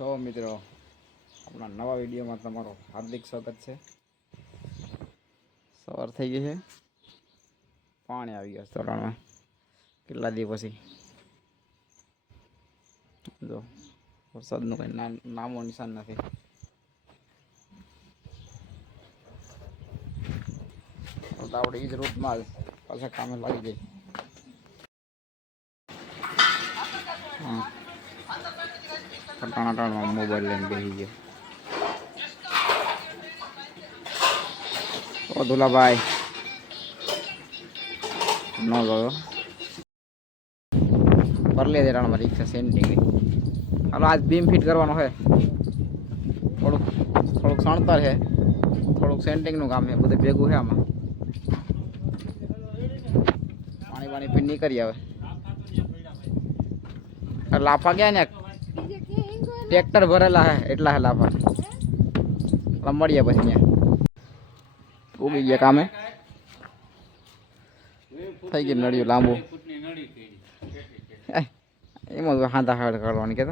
છો મિત્રો, આપણા નવા વિડીયોમાં તમારું હાર્દિક સ્વાગત છે। સવાર થઈ ગઈ છે, પાણી આવી ગયા તળાવમાં કેટલા દિવસ પછી। જો વરસાદનું કંઈ નામો નિશાન નથી। આપણે એ જ રૂટમાં પાછા કામે લાગી જાય। ટાણા મોબાઈલ લઈને બેસી ગયો। ઓ દુલાભાઈ ન ગયો પર લે દે મારી ઈચ્છા સેન્ટિંગ। હાલો આજ બીમ ફિટ કરવાનો છે, થોડુંક સણતર છે, થોડુંક સેન્ટિંગનું કામ છે, બધું ભેગું છે। આમાં પાણી પી નહીં કરી આવે। લાફા ક્યાં ને ટ્રેક્ટર ભરેલા હે એટલા હે લાફા। મળીએ પછી ત્યાં ઉગી ગયા કામે થઈ ગયું નળિયું લાંબુ એમાં હાથા હાડ કરવાની કે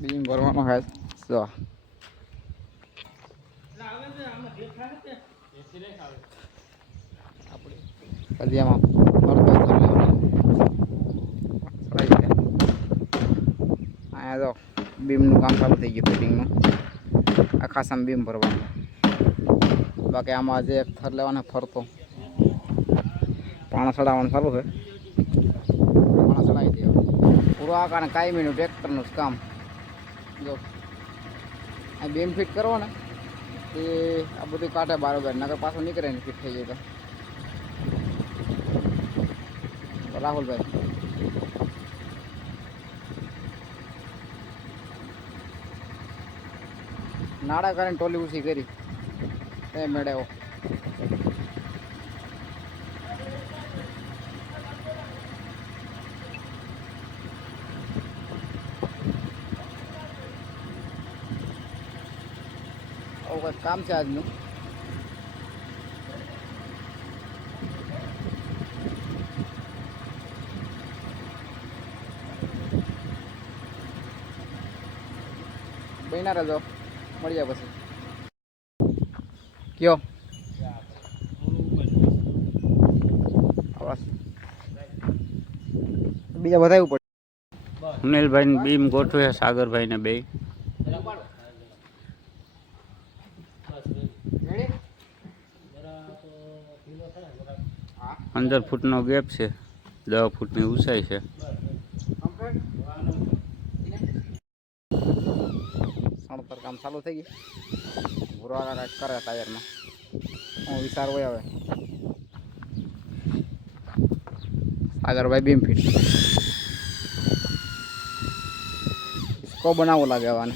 બીમ ભરવાનો હે। જો પછી એમાં અહીંયા તો બીમનું કામ ચાલુ થઈ ગયું ફિટિંગનું। આખા સામ બીમ ભરવાનું, બાકી આમાં જે થર લેવાનો ફરતો પાણા ચડાવવાનું ચાલુ છે। પાણા ચડાવી દેવા પૂરું આ કારણે કાયમીનું ટ્રેક્ટરનું જ કામ। જો આ બીમ ફિટ કરવો ને એ આ બધું કાઢે બારોબાર, નગર પાછું નીકળે ને ફિટ થઈ જાય તો રાહુલભાઈ નાડા કરીને ટોલી ઊંચી કરી એ મેળવ્યો। આવું કંઈક કામ છે આજનું। બન્યા રહેજો, મળ્યા પછી કયો બીજા બતાવ્યું પડે। સુનિલભાઈ બીમ ગોઠવે, સાગરભાઈ ને બે અંદર ફૂટનો ગેપ છે, 10 ફૂટની ઊંચાઈ છે। સણતર કામ ચાલુ થઈ ગયું, ભૂરવા કરે ટાયરમાં હું વિચાર હોય હવે સાગરભાઈ બીમ ફીટ इसको बनावो लागे आवाने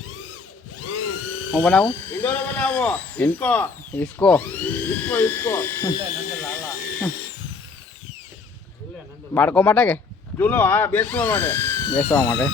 હું બનાવું ઇન્ડોર બનાવો इसको બાળકો માટે કે ચૂલો હા બેસવા માટે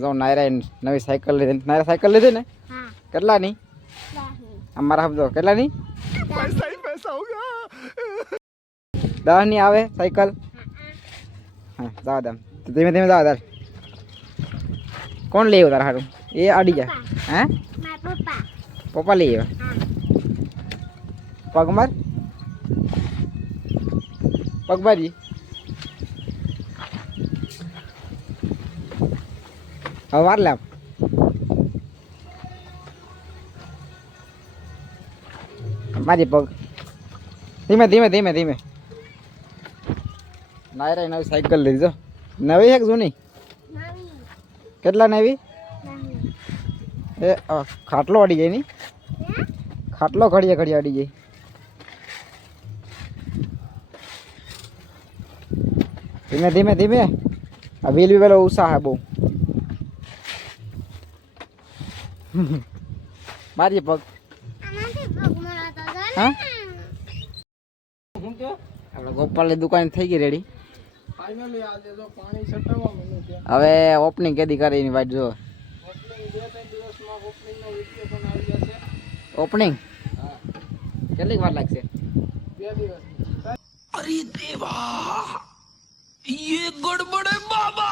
જો નાયરા નવી સાયકલ લીધી, નાયરા સાયકલ લીધી ને કેટલાની અમારા સમજો કેટલાની પૈસા હોગા 10 ની આવે સાયકલ। હા જાવ દમ ધીમે ધીમે જાવ તાર કોણ લઈ તાર હારું એ આડી જા હે પપ્પા લઈ આવ્યા પગ મારી હવે વાર લે મારી પગ ધીમે ધીમે ધીમે ધીમે નાયરા નવી સાયકલ લીધી। નવી છે કે જૂની કેટલા નવી એ ખાટલો અડી જાય ની ખાટલો ઘડીએ ઘડીએ અડી જાય ધીમે ધીમે ધીમે આ વ્હીલ બી પેલો ઉષા હે બહુ મારી પગ હા આપણે ગોપાલની દુકાન થઈ ગઈ રેડી ફાઇનલી આજે જો પાણી છટવા મળ્યું છે હવે ઓપનિંગ કેદી કરીને વાટ જો ઓપનિંગ 2-3 દિવસમાં ઓપનિંગનો વિડિયો પણ આવી જશે ઓપનિંગ હા કેટલી વાર લાગશે 2 દિવસ अरे देवा ये गड़बड़ है बाबा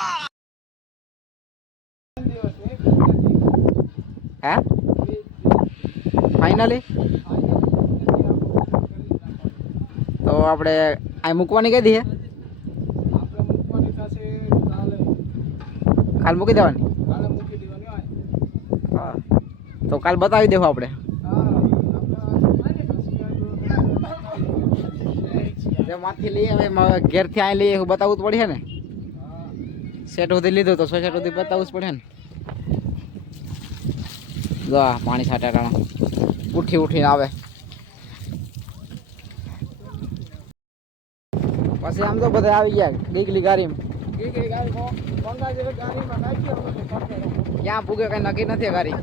હે ફાઇનલી તો આપણે આ મૂકવાની કઈ દી હે આપણે મૂકવાની થશે કાલે કાલ મૂકી દેવાની કાલે મૂકી દેવાની હોય હા તો કાલ બતાવી દેવું આપણે માંથી લઈએ હવે ઘેરથી અહીં લઈએ એવું બતાવવું જ પડે ને સેટ સુધી લીધું તો સેટ સુધી બતાવવું જ પડે ને જો આ પાણી છાંટા ટાણા ઉઠીને આવે પછી આમ તો બધા આવી ગયા દીકલી ગાડીમાં ક્યાં પૂગે કઈ નક્કી નથી ગાડી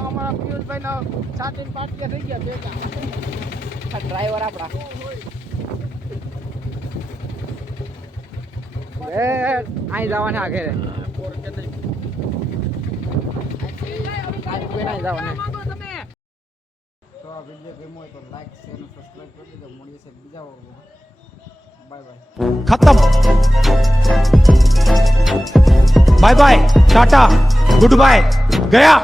અમારા પિયુષભાઈ ના છાતીને પાટિયા થઈ ગયા ભેગા ડ્રાઈવર આપણા અહીં જવાને આ ઘરે તો આ વિડીયો ગમ્યો હોય તો લાઈક શેર અને સબસ્ક્રાઇબ કરી દેજો મળીએ છે બીજા બાય બાય खत्म bye bye tata goodbye गया